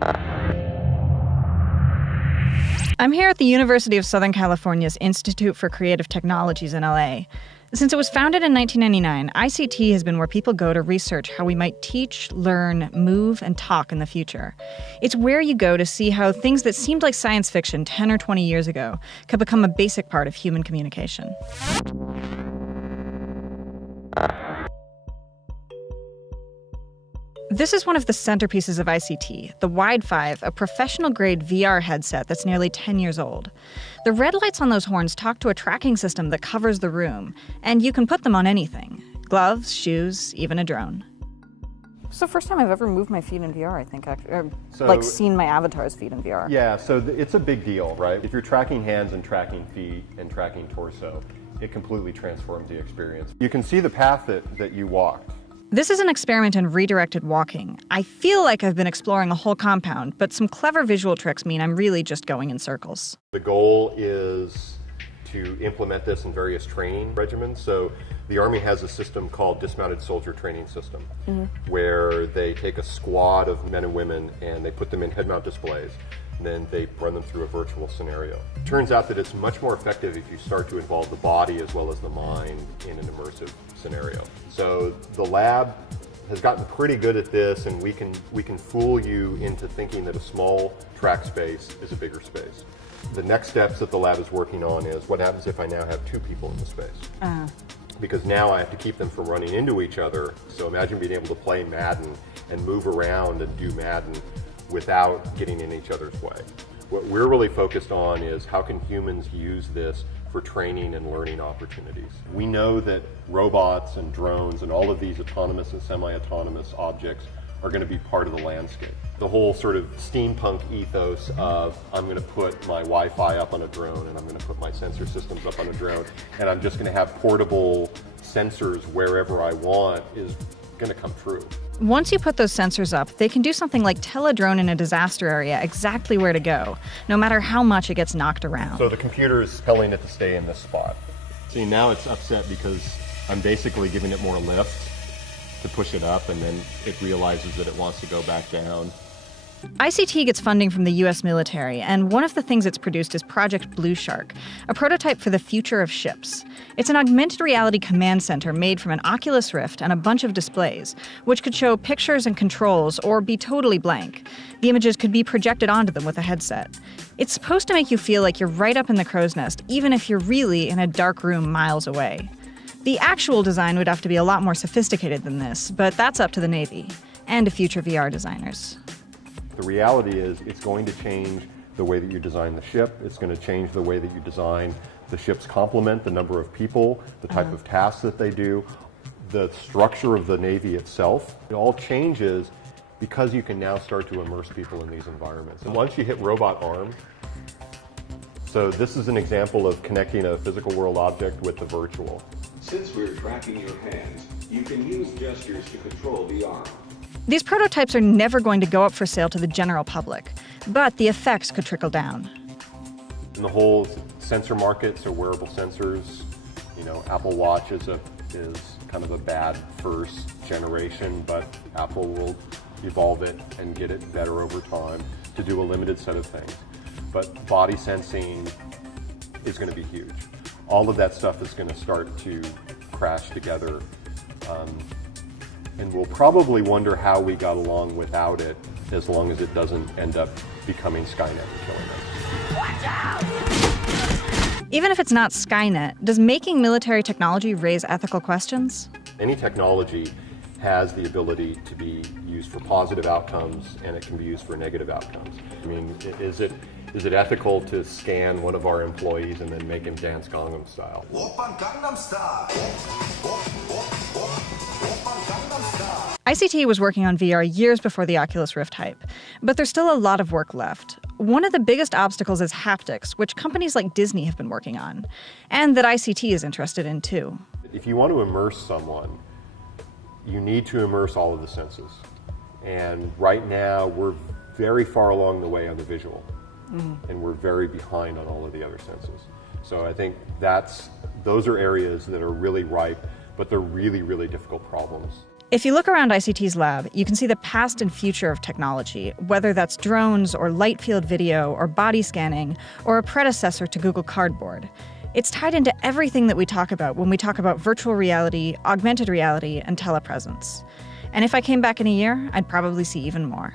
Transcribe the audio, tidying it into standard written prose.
I'm here at the University of Southern California's Institute for Creative Technologies in LA. Since it was founded in 1999, ICT has been where people go to research how we might teach, learn, move, and talk in the future. It's where you go to see how things that seemed like science fiction 10 or 20 years ago could become a basic part of human communication. This is one of the centerpieces of ICT, the Wide 5, a professional-grade VR headset that's nearly 10 years old. The red lights on those horns talk to a tracking system that covers the room, and you can put them on anything. Gloves, shoes, even a drone. It's the first time I've ever moved my feet in VR, I think, or seen my avatar's feet in VR. Yeah, so it's a big deal, right? If you're tracking hands and tracking feet and tracking torso, it completely transforms the experience. You can see the path that you walked. This is an experiment in redirected walking. I feel like I've been exploring a whole compound, but some clever visual tricks mean I'm really just going in circles. The goal is to implement this in various training regimens. So the Army has a system called Dismounted Soldier Training System, where they take a squad of men and women and they put them in head-mount displays. And then they run them through a virtual scenario. It turns out that it's much more effective if you start to involve the body as well as the mind in an immersive scenario. So the lab has gotten pretty good at this, and we can fool you into thinking that a small track space is a bigger space. The next steps that the lab is working on is what happens if I now have two people in the space. Because now I have to keep them from running into each other. So imagine being able to play Madden and move around and do Madden without getting in each other's way. What we're really focused on is how can humans use this for training and learning opportunities. We know that robots and drones and all of these autonomous and semi-autonomous objects are going to be part of the landscape. The whole sort of steampunk ethos of I'm going to put my Wi-Fi up on a drone and I'm going to put my sensor systems up on a drone and I'm just going to have portable sensors wherever I want is going to come true. Once you put those sensors up, they can do something like tell a drone in a disaster area exactly where to go, no matter how much it gets knocked around. So the computer is telling it to stay in this spot. See, now it's upset because I'm basically giving it more lift to push it up, and then it realizes that it wants to go back down. ICT gets funding from the U.S. military, and one of the things it's produced is Project Blue Shark, a prototype for the future of ships. It's an augmented reality command center made from an Oculus Rift and a bunch of displays, which could show pictures and controls or be totally blank. The images could be projected onto them with a headset. It's supposed to make you feel like you're right up in the crow's nest, even if you're really in a dark room miles away. The actual design would have to be a lot more sophisticated than this, but that's up to the Navy and to future VR designers. The reality is it's going to change the way that you design the ship. It's going to change the way that you design the ship's complement, the number of people, the type of tasks that they do, the structure of the Navy itself. It all changes because you can now start to immerse people in these environments. And once you hit robot arm, so this is an example of connecting a physical world object with the virtual. Since we're tracking your hands, you can use gestures to control the arm. These prototypes are never going to go up for sale to the general public, but the effects could trickle down. In the whole sensor market, so wearable sensors, Apple Watch is kind of a bad first generation, but Apple will evolve it and get it better over time to do a limited set of things. But body sensing is going to be huge. All of that stuff is going to start to crash together. And we'll probably wonder how we got along without it, as long as it doesn't end up becoming Skynet and killing us. Watch out! Even if it's not Skynet, does making military technology raise ethical questions? Any technology has the ability to be used for positive outcomes, and it can be used for negative outcomes. I mean, is it ethical to scan one of our employees and then make him dance Gangnam Style? ICT was working on VR years before the Oculus Rift hype, but there's still a lot of work left. One of the biggest obstacles is haptics, which companies like Disney have been working on, and that ICT is interested in too. If you want to immerse someone, you need to immerse all of the senses. And right now, we're very far along the way on the visual, and we're very behind on all of the other senses. So I think those are areas that are really ripe, but they're really, really difficult problems. If you look around ICT's lab, you can see the past and future of technology, whether that's drones or light field video or body scanning or a predecessor to Google Cardboard. It's tied into everything that we talk about when we talk about virtual reality, augmented reality, and telepresence. And if I came back in a year, I'd probably see even more.